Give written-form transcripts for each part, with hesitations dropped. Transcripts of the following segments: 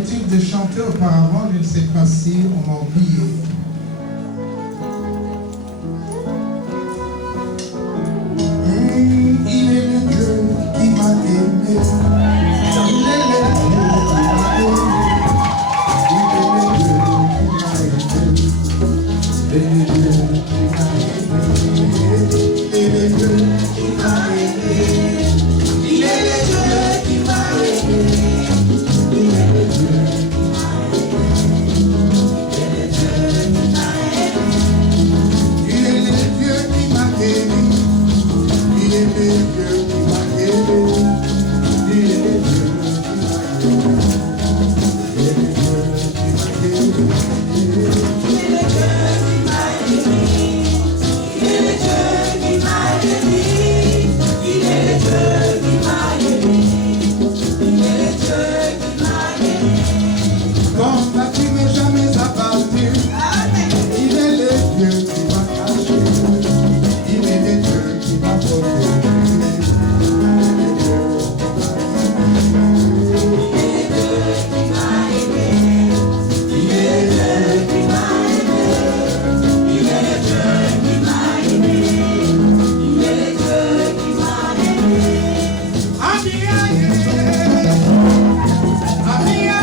l'habitude de chanter auparavant, je ne sais pas si on m'a oublié. Il est le Dieu qui m'a aimé. Il est le Dieu qui m'a aimé. Il est le Dieu qui m'a aimé. Il est le Dieu qui m'a aimé. Il est le Dieu qui m'a aimé. Il est le Dieu qui m'a aimé. Il est le Dieu qui m'a aimé. Il est le Dieu qui m'a aimé. Il est le Dieu qui m'a aimé. Il est le Dieu qui m'a combattu mais jamais abattu. Il est le Dieu qui m'a caché. Il est le Dieu qui m'a protégé. Il est le Dieu qui m'a aimé. Il est le Dieu qui m'a aimé. Il est le Dieu qui m'a aimé. Ami aïe, ami aïe.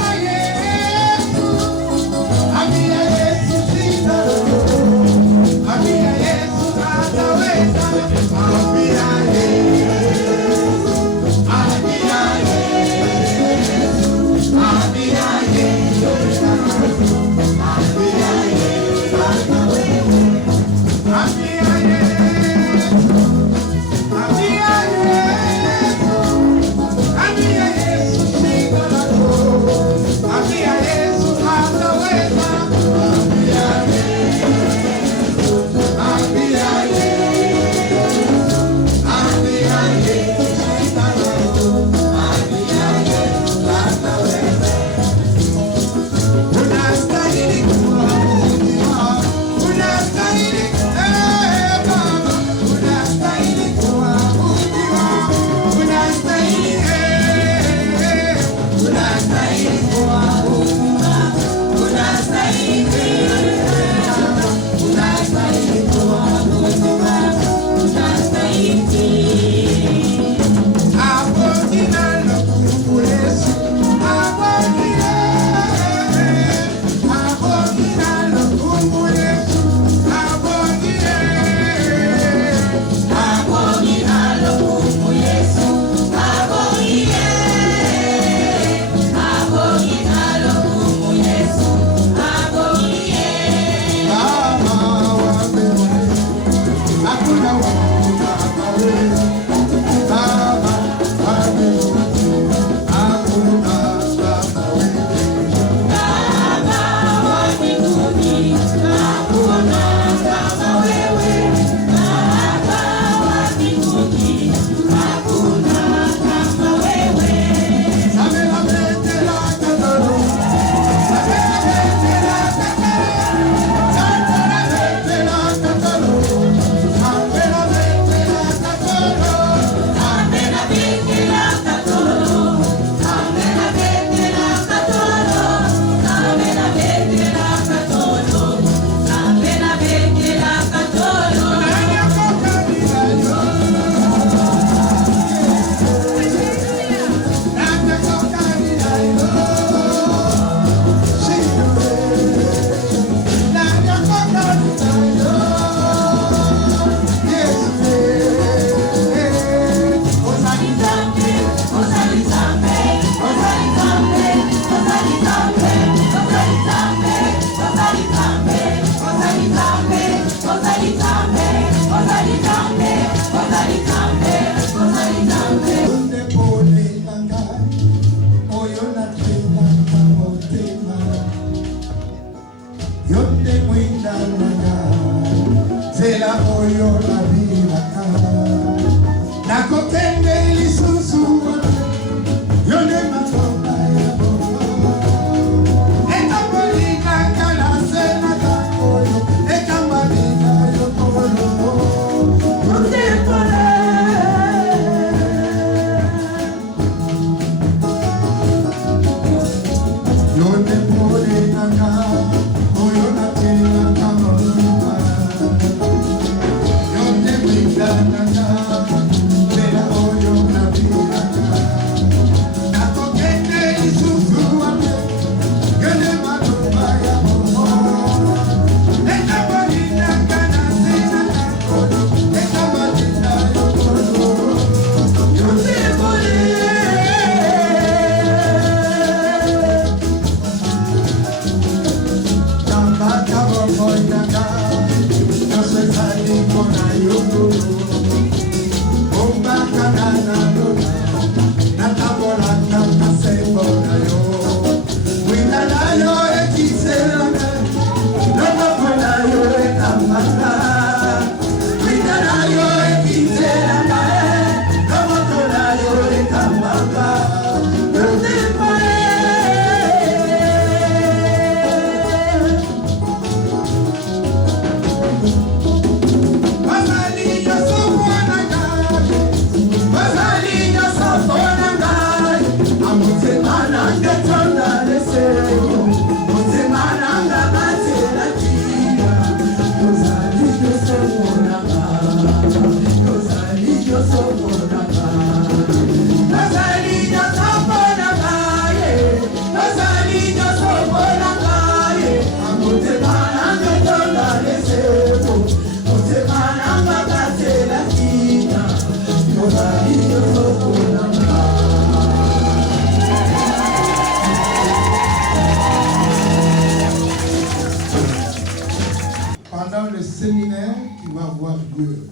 Pendant le séminaire qui va avoir lieu,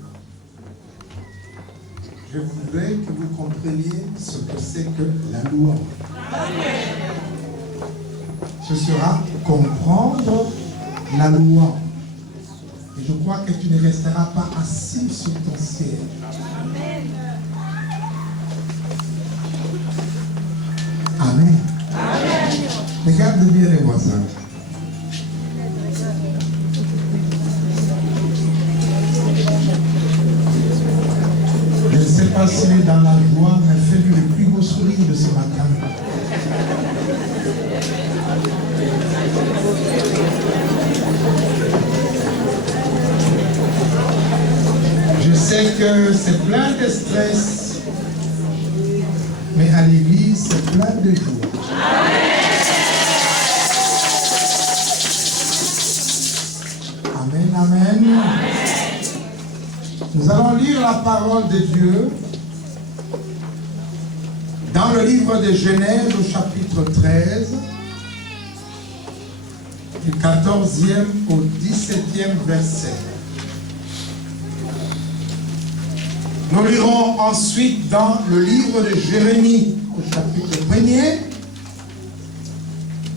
je voudrais que vous compreniez ce que c'est que la louange. Ce sera comprendre la louange. Et je crois que tu ne resteras pas assis sur ton siège. Amen. Amen. Regarde bien les voisins. Je ne sais pas s'il est dans la joie, mais fais-lui le plus beau sourire de ce matin. Je sais que c'est plein de stress, mais à l'église, c'est plein de joie. Amen, amen. Nous allons lire la parole de Dieu dans le livre de Genèse au chapitre 13, du 14e au 17e verset. Nous lirons ensuite dans le livre de Jérémie au chapitre 1er,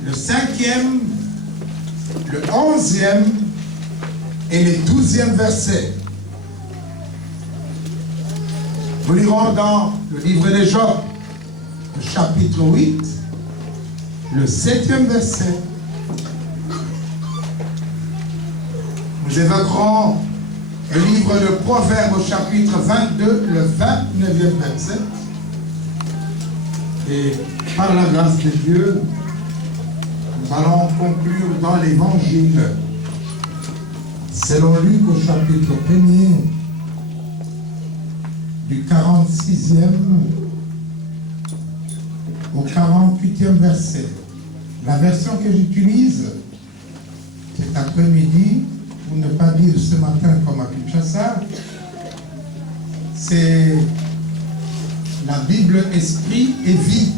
le 5e, le 11e et le 12e verset. Nous lirons dans le livre de Job, le chapitre 8, le 7e verset. Nous évoquerons le livre de Proverbes au chapitre 22, le 29e verset. Et par la grâce de Dieu, nous allons conclure dans l'évangile selon Luc au chapitre 1er, du 46e au 48e verset. La version que j'utilise cet après-midi, pour ne pas dire ce matin comme à Kinshasa, c'est la Bible Esprit et Vie.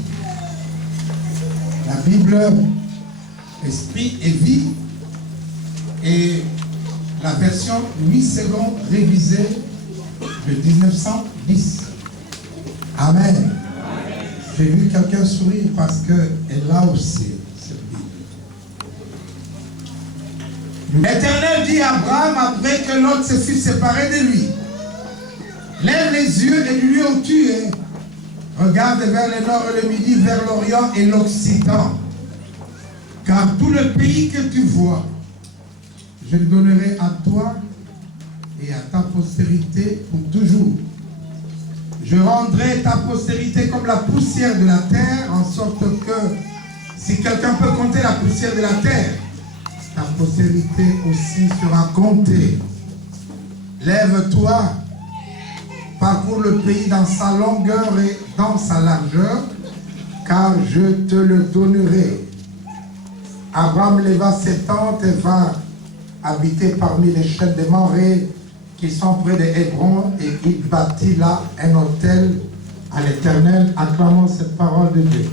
La Bible Esprit et Vie et la version 8 secondes révisée de 1910. Amen. Amen. J'ai vu quelqu'un sourire parce qu'elle a aussi cette Bible. L'Éternel dit à Abraham après que l'autre se fut séparé de lui: lève les yeux et lui où tu es. Regarde vers le nord et le midi, vers l'orient et l'occident. Car tout le pays que tu vois, je le donnerai à toi et à ta postérité pour toujours. Je rendrai ta postérité comme la poussière de la terre, en sorte que Si quelqu'un peut compter la poussière de la terre, ta postérité aussi sera comptée. Lève-toi, parcours le pays dans sa longueur et dans sa largeur, car je te le donnerai. Abraham leva ses tentes et va habiter parmi les chefs des Morées qui sont près de Hébron, et il bâtit là un autel à l'Éternel. Acclamons cette parole de Dieu.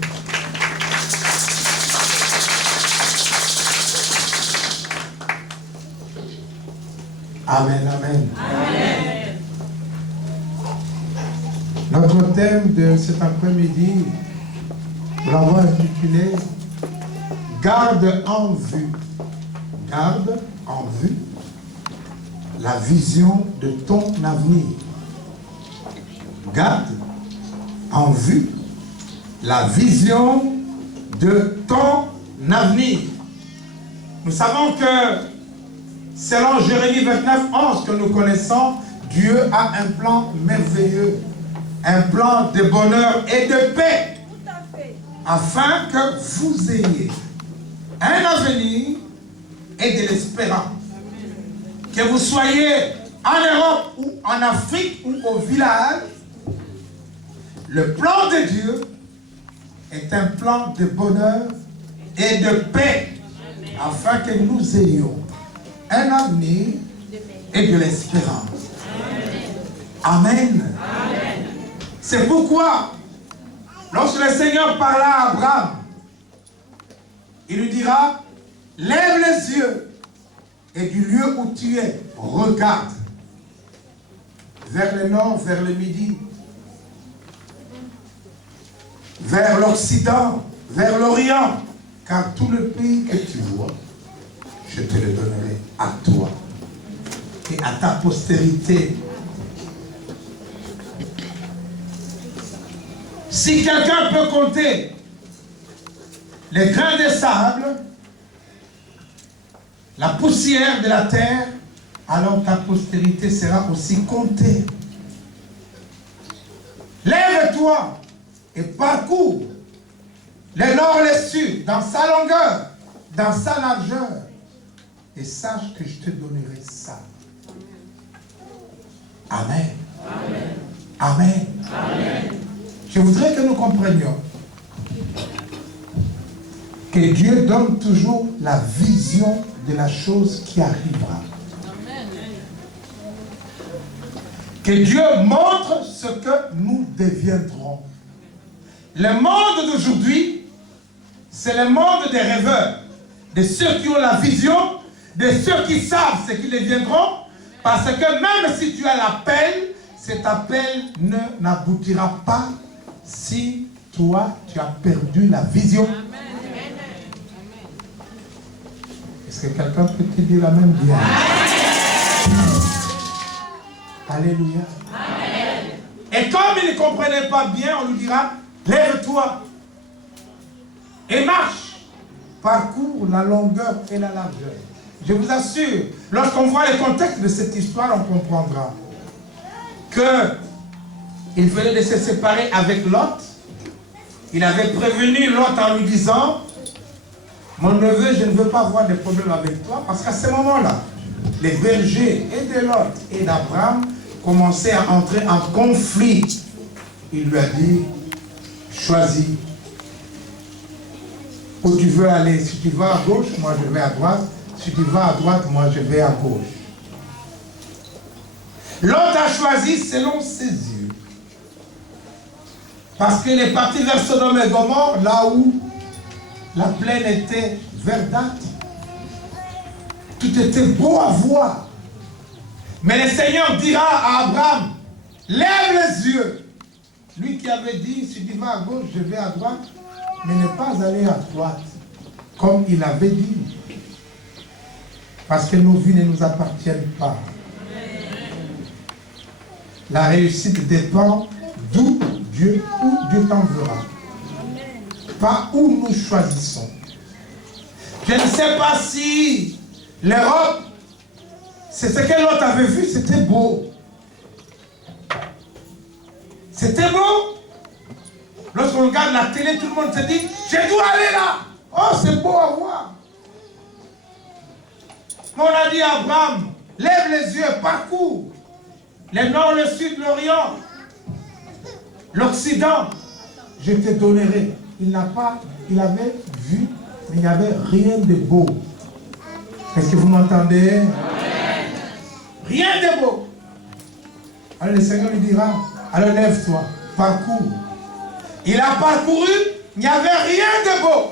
Amen, amen. Amen. Notre thème de cet après-midi, nous l'avons intitulé « Garde en vue ». Garde en vue la vision de ton avenir. Garde en vue la vision de ton avenir. Nous savons que selon Jérémie 29, 11 que nous connaissons, Dieu a un plan merveilleux, un plan de bonheur et de paix, afin que vous ayez un avenir et de l'espérance. Que vous soyez en Europe ou en Afrique ou au village, le plan de Dieu est un plan de bonheur et de paix, afin que nous ayons un avenir et de l'espérance. Amen. Amen. C'est pourquoi, lorsque le Seigneur parla à Abraham, il lui dira, lève les yeux et du lieu où tu es, regarde vers le nord, vers le midi, vers l'Occident, vers l'Orient, car tout le pays que tu vois, je te le donnerai à toi et à ta postérité. Si quelqu'un peut compter les grains de sable, la poussière de la terre, alors ta postérité sera aussi comptée. Lève-toi et parcours le nord et le sud, dans sa longueur, dans sa largeur, et sache que je te donnerai ça. Amen. Amen. Amen. Amen. Je voudrais que nous comprenions que Dieu donne toujours la vision de la chose qui arrivera. Que Dieu montre ce que nous deviendrons. Le monde d'aujourd'hui, c'est le monde des rêveurs, de ceux qui ont la vision, de ceux qui savent ce qu'ils deviendront, parce que même si tu as l'appel, cet appel n'aboutira pas si toi, tu as perdu la vision. Est-ce que quelqu'un peut te dire la même bien? Alléluia. Amen. Et comme il ne comprenait pas bien, on lui dira, lève-toi et marche, parcours la longueur et la largeur. Je vous assure, lorsqu'on voit le contexte de cette histoire, on comprendra qu'il venait de se séparer avec Lot. Il avait prévenu Lot en lui disant, mon neveu, je ne veux pas avoir de problème avec toi, parce qu'à ce moment-là, les bergers et de Lot et d'Abraham commençaient à entrer en conflit. Il lui a dit, choisis où tu veux aller. Si tu vas à gauche, moi je vais à droite. Si tu vas à droite, moi je vais à gauche. Lot a choisi selon ses yeux. Parce qu'il est parti vers Sodome et Gomorrhe, là où la plaine était verdâtre. Tout était beau à voir. Mais le Seigneur dira à Abraham, lève les yeux. Lui qui avait dit, si tu vas à gauche, je vais à droite, mais ne pas aller à droite, comme il avait dit. Parce que nos vies ne nous appartiennent pas. La réussite dépend d'où Dieu t'enverra. Pas où nous choisissons. Je ne sais pas si l'Europe, c'est ce que l'autre avait vu, c'était beau. C'était beau. Lorsqu'on regarde la télé, tout le monde se dit, je dois aller là. Oh, c'est beau à voir. Mais on a dit à Abraham, lève les yeux, parcours. Le nord, le sud, l'orient, l'occident, je te donnerai. Il avait vu, mais il n'y avait rien de beau. Est-ce que vous m'entendez? Rien de beau. Alors le Seigneur lui dira, alors lève-toi, parcours. Il a parcouru, il n'y avait rien de beau.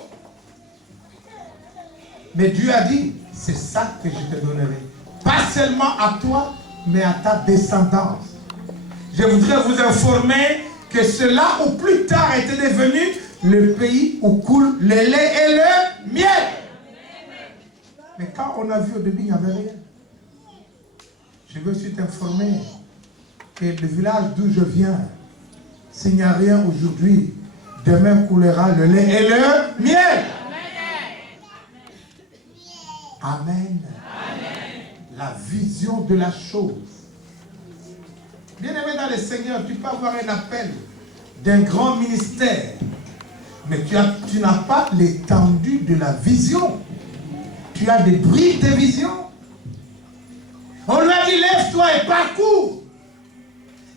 Mais Dieu a dit, c'est ça que je te donnerai. Pas seulement à toi, mais à ta descendance. Je voudrais vous informer que cela, au plus tard, était devenu le pays où coule le lait et le miel. Mais quand on a vu au début, il n'y avait rien. Je veux aussi t'informer que le village d'où je viens, s'il n'y a rien aujourd'hui, demain coulera le lait et le miel. Amen. La vision de la chose. Bien-aimé dans le Seigneur, tu peux avoir un appel d'un grand ministère, mais tu n'as pas l'étendue de la vision. Tu as des bribes de vision. On lui a dit, lève-toi et parcours.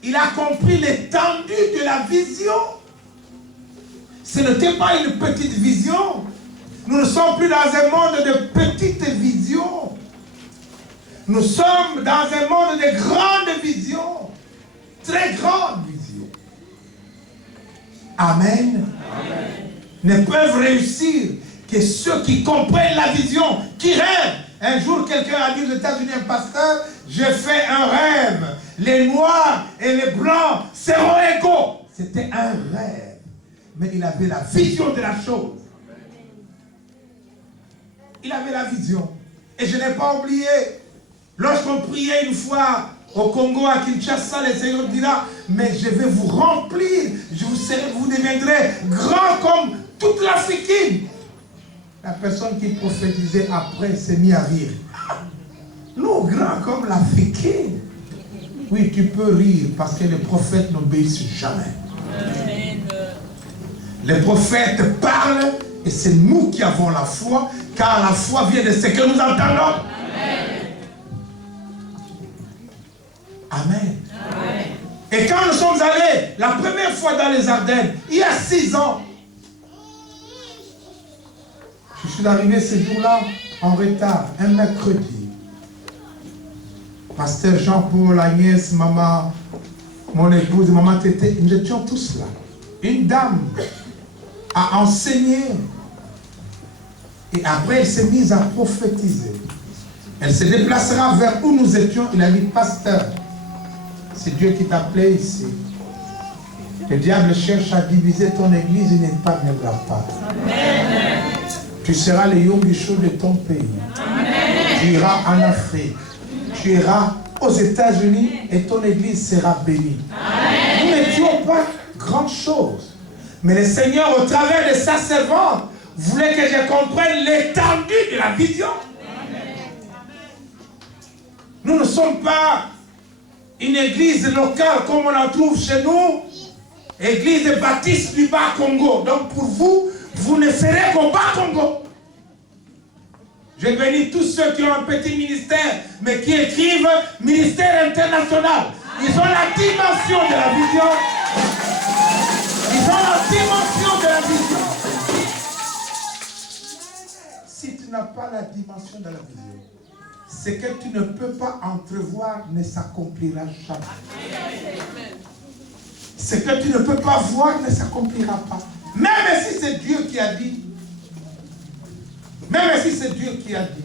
Il a compris l'étendue de la vision. Ce n'était pas une petite vision. Nous ne sommes plus dans un monde de petites visions. Nous sommes dans un monde de grandes visions. Très grandes visions. Amen. Ne peuvent réussir que ceux qui comprennent la vision, qui rêvent. Un jour, quelqu'un a dit aux États-Unis, un pasteur, j'ai fait un rêve. Les noirs et les blancs seront égaux. C'était un rêve. Mais il avait la vision de la chose. Il avait la vision. Et je n'ai pas oublié, lorsqu'on priait une fois au Congo, à Kinshasa, le Seigneur dira, mais je vais vous remplir, vous deviendrez grand comme toute l'Afrique. La personne qui prophétisait après s'est mise à rire. Nous, grands comme l'Afrique. Oui, tu peux rire parce que les prophètes n'obéissent jamais. Amen. Les prophètes parlent et c'est nous qui avons la foi, car la foi vient de ce que nous entendons. Amen. Amen. Amen. Et quand nous sommes allés la première fois dans les Ardennes, il y a 6 ans, je suis arrivé ce jour-là en retard, un mercredi. Pasteur Jean-Paul, Agnès, maman, mon épouse, maman Tété, nous étions tous là. Une dame a enseigné et après elle s'est mise à prophétiser. Elle se déplacera vers où nous étions. Il a dit, pasteur, c'est Dieu qui t'appelait ici. Le diable cherche à diviser ton église, il n'épargnera pas. Amen. Tu seras le Yom-Yisho de ton pays. Amen. Tu iras en Afrique. Tu iras aux États-Unis et ton église sera bénie. Amen. Nous n'étions pas grande chose. Mais le Seigneur, au travers de sa servante, voulait que je comprenne l'étendue de la vision. Amen. Nous ne sommes pas une église locale comme on en trouve chez nous, église baptiste du Bas-Congo. Donc pour vous, vous ne serez qu'au Bas-Congo. Je bénis tous ceux qui ont un petit ministère, mais qui écrivent ministère international. Ils ont la dimension de la vision. Ils ont la dimension de la vision. Si tu n'as pas la dimension de la vision, ce que tu ne peux pas entrevoir ne s'accomplira jamais. Ce que tu ne peux pas voir ne s'accomplira pas. Même si c'est Dieu qui a dit. Même si c'est Dieu qui a dit.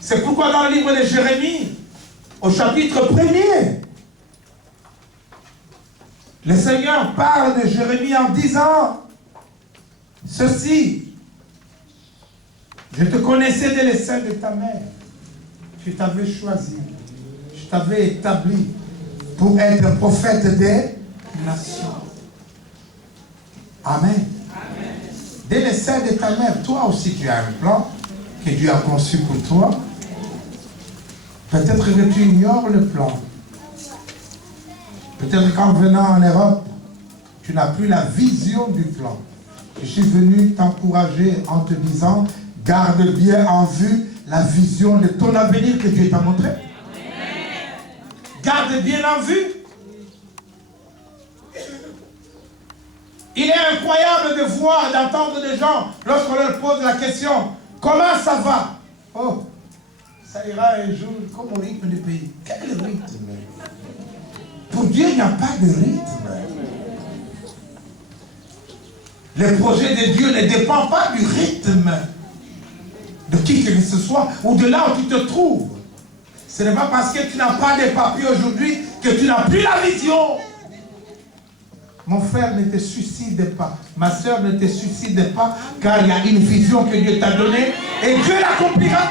C'est pourquoi dans le livre de Jérémie, au chapitre 1er, le Seigneur parle de Jérémie en disant ceci. Je te connaissais dès le sein de ta mère. Je t'avais choisi. Je t'avais établi pour être prophète des nations. Amen. Amen. Dès le sein de ta mère, toi aussi tu as un plan que Dieu a conçu pour toi. Peut-être que tu ignores le plan. Peut-être qu'en venant en Europe, tu n'as plus la vision du plan. Je suis venu t'encourager en te disant, garde bien en vue la vision de ton avenir que Dieu t'a montré. Garde bien en vue. Il est incroyable de voir, d'entendre des gens, lorsqu'on leur pose la question, comment ça va? Oh, ça ira un jour comme au rythme du pays. Quel rythme? Pour Dieu, il n'y a pas de rythme. Le projet de Dieu ne dépend pas du rythme de qui que ce soit ou de là où tu te trouves. Ce n'est pas parce que tu n'as pas de papiers aujourd'hui que tu n'as plus la vision. Mon frère, ne te suicide pas. Ma soeur, ne te suicide pas, car il y a une vision que Dieu t'a donnée et Dieu l'accomplira.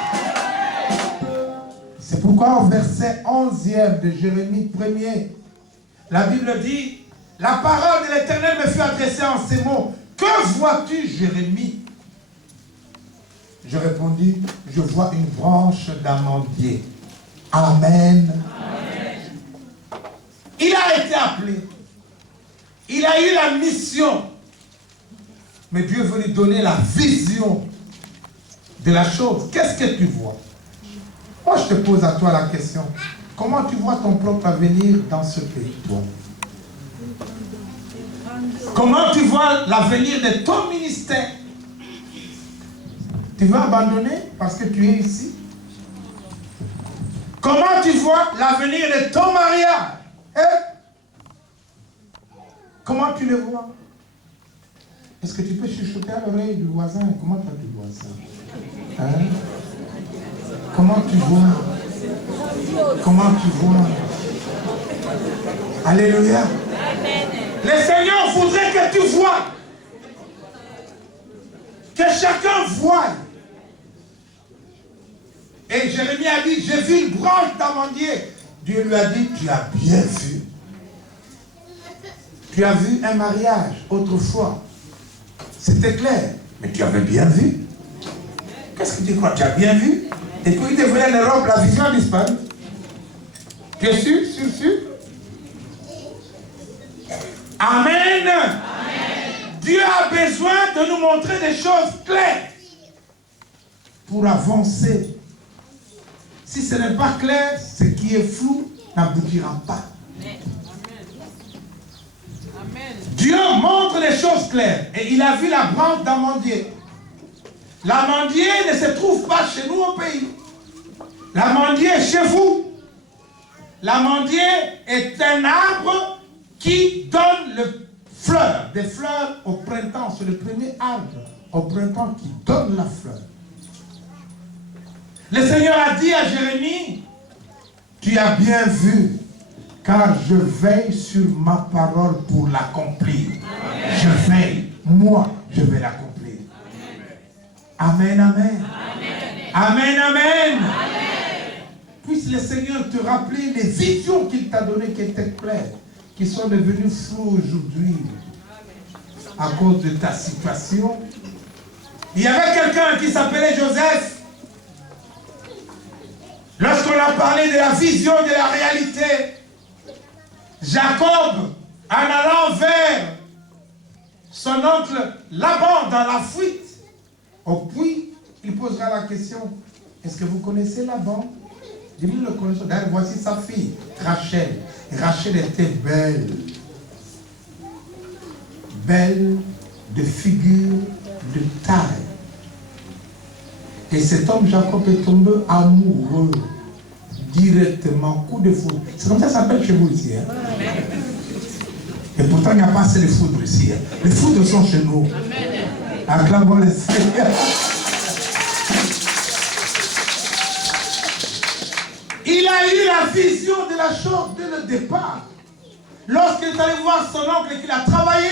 C'est pourquoi au verset 11e de Jérémie 1er, la Bible dit, la parole de l'Éternel me fut adressée en ces mots. Que vois-tu, Jérémie? Je répondis, je vois une branche d'amandier. Amen. Amen. Il a été appelé. Il a eu la mission. Mais Dieu veut lui donner la vision de la chose. Qu'est-ce que tu vois? Moi, je te pose à toi la question. Comment tu vois ton propre avenir dans ce pays, toi? Comment tu vois l'avenir de ton ministère? Tu veux abandonner parce que tu es ici? Comment tu vois l'avenir de ton mariage? Comment tu le vois? Est-ce que tu peux chuchoter à l'oreille du voisin? Comment toi tu vois ça? Hein? Comment tu vois? Comment tu vois? Alléluia. Le Seigneur voudrait que tu vois. Que chacun voie. Et Jérémie a dit, j'ai vu une branche d'amandier. Dieu lui a dit, tu as bien vu. Tu as vu un mariage autrefois. C'était clair. Mais tu avais bien vu. Qu'est-ce que tu crois? Tu as bien vu? Et puis il devrait en Europe, la vision a disparu. Tu es sûr? Sûr? Amen. Amen. Dieu a besoin de nous montrer des choses claires pour avancer. Si ce n'est pas clair, ce qui est flou n'aboutira pas. Amen. Dieu montre les choses claires. Et il a vu la branche d'amandier. L'amandier ne se trouve pas chez nous au pays. L'amandier est chez vous. L'amandier est un arbre qui donne des fleurs au printemps. C'est le premier arbre au printemps qui donne la fleur. Le Seigneur a dit à Jérémie, tu as bien vu, car je veille sur ma parole pour l'accomplir. Je veille, moi, je vais l'accomplir. Amen, amen. Amen, amen. Puisse le Seigneur te rappeler les visions qu'il t'a données qui étaient claires, qui sont devenues floues aujourd'hui à cause de ta situation. Il y avait quelqu'un qui s'appelait Joseph. Lorsqu'on a parlé de la vision de la réalité, Jacob, en allant vers son oncle Laban dans la fuite, au puits, il posera la question, est-ce que vous connaissez Laban? Dis-moi, le connaissons. D'ailleurs, voici sa fille, Rachel. Rachel était belle. Belle de figure, de taille. Et cet homme, Jacob, est tombé amoureux. Directement, coup de foudre. C'est comme ça que ça s'appelle chez vous ici. Hein? Et pourtant, il n'y a pas assez de foudre ici. Hein? Les foudres sont chez nous. Acclamons le Seigneur. Il a eu la vision de la chose dès le départ. Lorsqu'il est allé voir son oncle et qu'il a travaillé,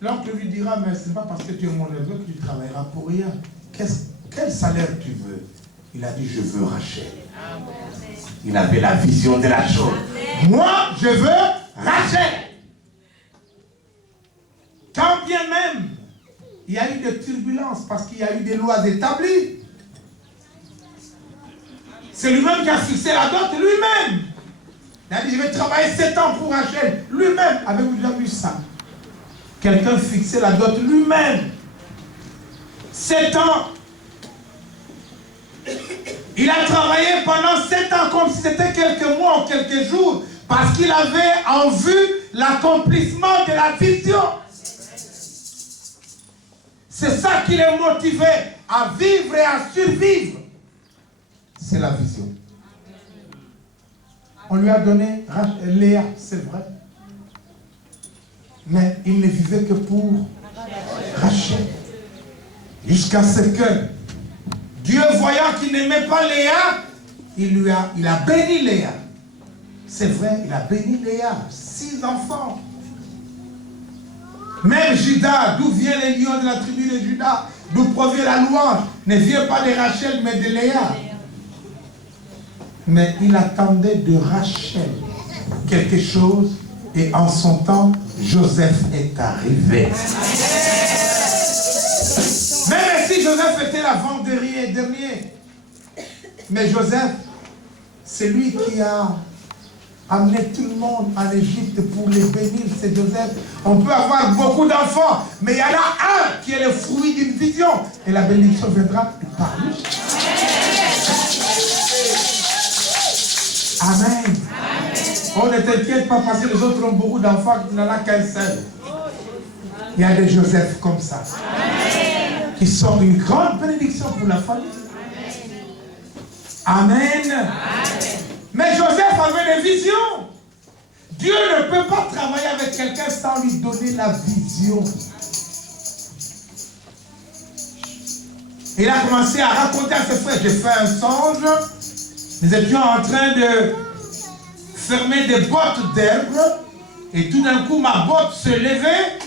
l'oncle lui dira, mais ce n'est pas parce que tu es mon neveu que tu travailleras pour rien. Quel salaire tu veux? Il a dit, je veux Rachel. Il avait la vision de la chose. Moi, je veux Rachel. Quand bien même, il y a eu des turbulences parce qu'il y a eu des lois établies. C'est lui-même qui a fixé la dot, lui-même. Il a dit, je vais travailler 7 ans pour Rachel. Lui-même, avez-vous déjà vu ça? quelqu'un fixait la dot lui-même. 7 ans. Il a travaillé pendant 7 ans comme si c'était quelques mois ou quelques jours parce qu'il avait en vue l'accomplissement de la vision. C'est ça qui le motivait à vivre et à survivre. C'est la vision. On lui a donné Léa, c'est vrai. Mais il ne vivait que pour Rachel. Jusqu'à ce que Dieu, voyant qu'il n'aimait pas Léa, il a béni Léa. C'est vrai, il a béni Léa. 6 enfants. Même Judas, d'où vient les lions de la tribu de Judas, d'où provient la louange, ne vient pas de Rachel, mais de Léa. Mais il attendait de Rachel quelque chose, et en son temps, Joseph est arrivé. Même si Joseph était l'avant-dernier, mais Joseph, c'est lui qui a amené tout le monde en Égypte pour les bénir, c'est Joseph. On peut avoir beaucoup d'enfants, mais il y en a un qui est le fruit d'une vision, et la bénédiction viendra par lui. Amen. On ne t'inquiète pas parce que les autres ont beaucoup d'enfants, il n'y en a qu'un seul. Il y a des Joseph comme ça. Qui sont une grande bénédiction pour la famille. Amen. Mais Joseph avait des visions. Dieu ne peut pas travailler avec quelqu'un sans lui donner la vision. Il a commencé à raconter à ses frères, j'ai fait un songe. Nous étions en train de fermer des bottes d'herbe et tout d'un coup ma botte se levait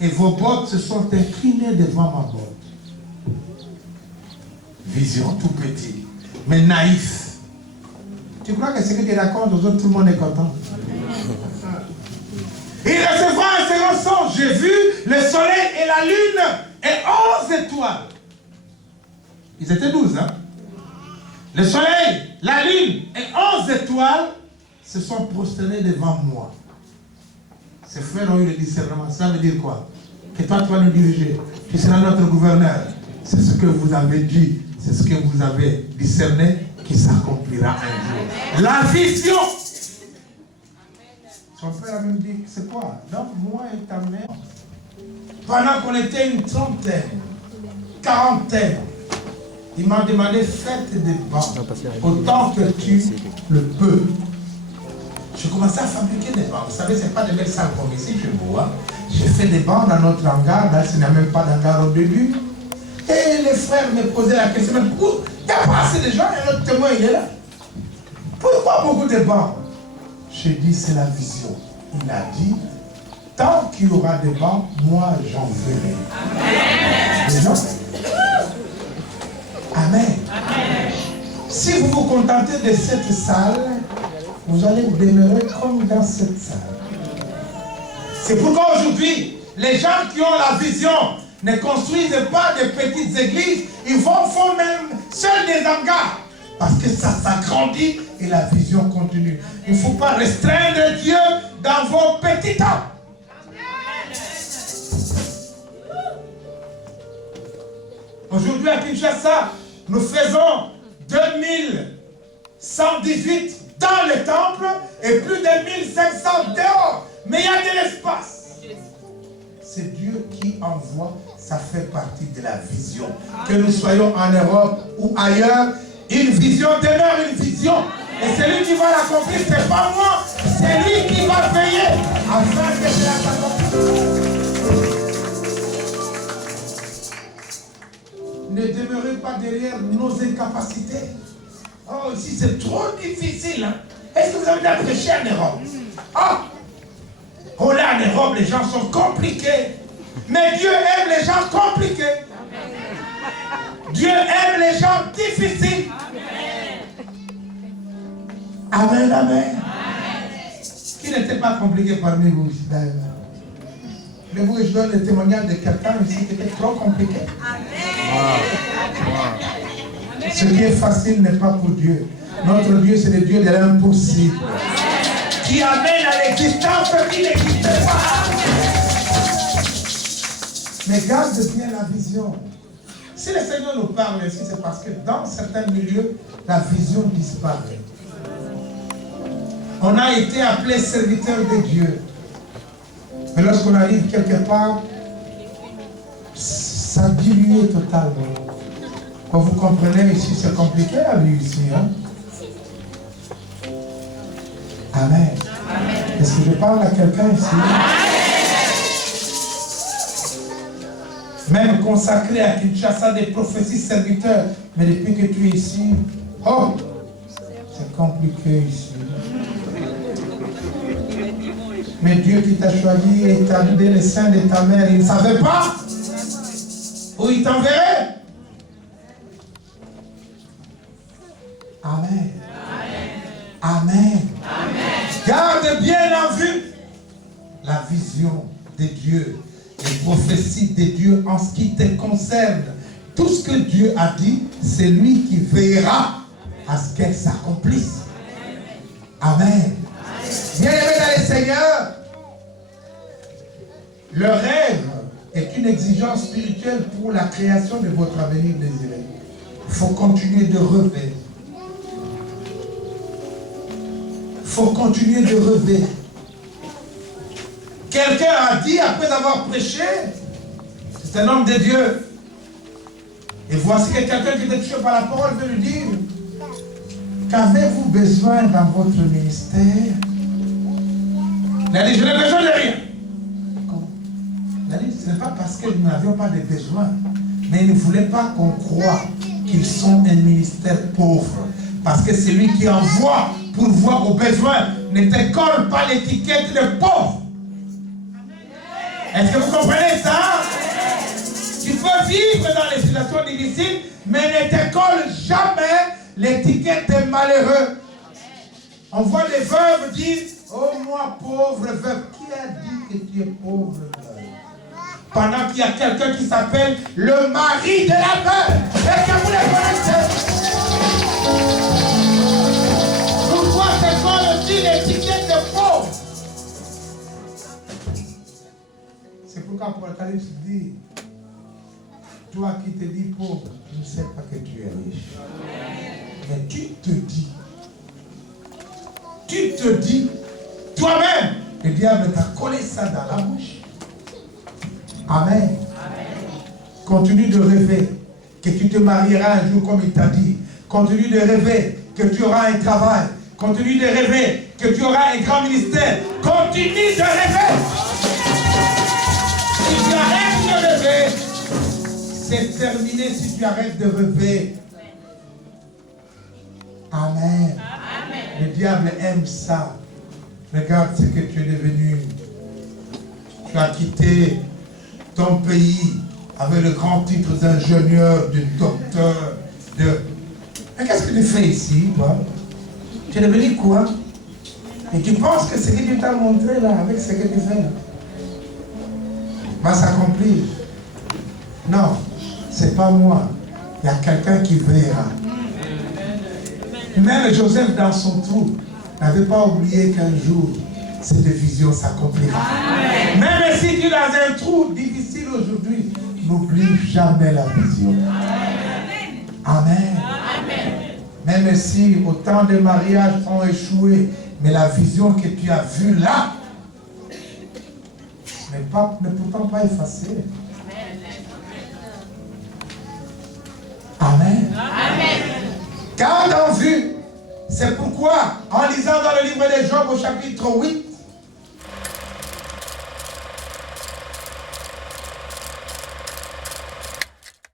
et vos bottes se sont inclinées devant ma botte. Vision tout petit, mais naïf. Tu crois que ce que tu racontes aux autres, tout le monde est content? Il recevra un second songe. J'ai vu le soleil et la lune et 11 étoiles. Ils étaient 12, hein? Le soleil, la lune et 11 étoiles se sont prosternés devant moi. Ces frères ont eu le discernement. Ça veut dire quoi? Que toi, tu vas nous diriger. Tu seras notre gouverneur. C'est ce que vous avez dit. C'est ce que vous avez discerné qui s'accomplira un jour. La vision. Son père a même dit, c'est quoi? Donc moi et ta mère, pendant qu'on était une trentaine, quarantaine, il m'a demandé, faites des bancs, autant que tu le peux. Je commençais à fabriquer des bancs. Vous savez, ce n'est pas des belles salles comme ici chez vous. Hein? J'ai fait des bancs dans notre hangar. Là, il n'y a même pas d'hangar au début. Et les frères me posaient la question, mais pourquoi il n'y a pas assez de gens et notre témoin, il est là? Pourquoi beaucoup de bancs? J'ai dit, c'est la vision. Il a dit, tant qu'il y aura des bancs, moi, j'en ferai. Amen. Amen. Amen. Si vous vous contentez de cette salle, vous allez demeurer comme dans cette salle. C'est pourquoi aujourd'hui, les gens qui ont la vision ne construisent pas de petites églises, ils font même seuls des hangars. Parce que ça s'agrandit et la vision continue. Il ne faut pas restreindre Dieu dans vos petits temps. Aujourd'hui à Kinshasa, nous faisons 2118 dans le temple et plus de 1500 dehors. Mais il y a de l'espace. C'est Dieu qui envoie, ça fait partie de la vision. Que nous soyons en Europe ou ailleurs, une vision demeure une vision. Et celui qui va l'accomplir, ce n'est pas moi, c'est lui qui va veiller afin que cela s'accomplisse. Ne demeurez pas derrière nos incapacités. Oh, ici c'est trop difficile. Hein? Est-ce que vous avez déjà prêché en Europe? Oh là, en Europe, les gens sont compliqués. Mais Dieu aime les gens compliqués. Dieu aime les gens difficiles. Amen, amen. Qui n'était pas compliqué parmi vous ici d'ailleurs? Mais vous, je donne le témoignage de quelqu'un ici qui était trop compliqué. Amen. Ce qui est facile n'est pas pour Dieu. Notre Dieu, c'est le Dieu de l'impossible. Qui amène à l'existence ce qui n'existe pas. Mais garde bien la vision. Si le Seigneur nous parle ici, c'est parce que dans certains milieux, la vision disparaît. On a été appelé serviteur de Dieu. Mais lorsqu'on arrive quelque part, ça dilue totalement. Quand vous comprenez ici, c'est compliqué la vie ici. Hein? Amen. Est-ce que je parle à quelqu'un ici? Même consacré à Kinshasa des prophéties serviteurs. Mais depuis que tu es ici, oh, c'est compliqué ici. Mais Dieu qui t'a choisi et t'a donné le sein de ta mère, il ne savait pas où il t'enverrait. Amen. Amen. Garde bien en vue la vision de Dieu, les prophéties de Dieu en ce qui te concerne. Tout ce que Dieu a dit, c'est lui qui veillera à ce qu'elle s'accomplisse. Amen. Bien-aimés dans le Seigneur, le rêve est une exigence spirituelle pour la création de votre avenir désiré. Il faut continuer de rêver. Il faut continuer de rêver. Quelqu'un a dit, après avoir prêché, c'est un homme de Dieu. Et voici que quelqu'un qui était touché par la parole veut lui dire, qu'avez-vous besoin dans votre ministère? Il a dit, je n'ai besoin de rien. Il a dit, ce n'est pas parce que nous n'avions pas de besoin, mais il ne voulait pas qu'on croie qu'ils sont un ministère pauvre. Parce que celui qui envoie pour voir aux besoins ne te colle pas l'étiquette de pauvre. Est-ce que vous comprenez ça? Tu peux vivre dans les situations difficiles, mais ne te colle jamais l'étiquette de malheureux. On voit des veuves dire, oh moi pauvre veuve. Qui a dit que tu es pauvre veuve? Pendant qu'il y a quelqu'un qui s'appelle le mari de la veuve. Est-ce que vous les connaissez? Pourquoi c'est qu'on dit l'étiquette de pauvre? C'est pourquoi Apocalypse dit, toi qui te dis pauvre, tu ne sais pas que tu es riche. Mais tu te dis, toi-même, le diable t'a collé ça dans la bouche. Amen. Continue de rêver que tu te marieras un jour comme il t'a dit. Continue de rêver que tu auras un travail. Continue de rêver que tu auras un grand ministère. Continue de rêver. Si tu arrêtes de rêver, c'est terminé si tu arrêtes de rêver. Amen. Le diable aime ça. Regarde ce que tu es devenu. Tu as quitté ton pays avec le grand titre d'ingénieur, de docteur, de... Mais qu'est-ce que tu fais ici, toi? Tu es devenu quoi? Et tu penses que ce que Dieu t'a montré là, avec ce que tu fais là, va s'accomplir? Non, c'est pas moi. Il y a quelqu'un qui verra. Même Joseph, dans son trou, n'avait pas oublié qu'un jour, cette vision s'accomplira. Même si tu es dans un trou difficile aujourd'hui, n'oublie jamais la vision. Amen. Même si autant de mariages ont échoué, mais la vision que tu as vue là, n'est pourtant pas effacée. Amen. Garde en vue. C'est pourquoi, en lisant dans le livre de Job au chapitre 8,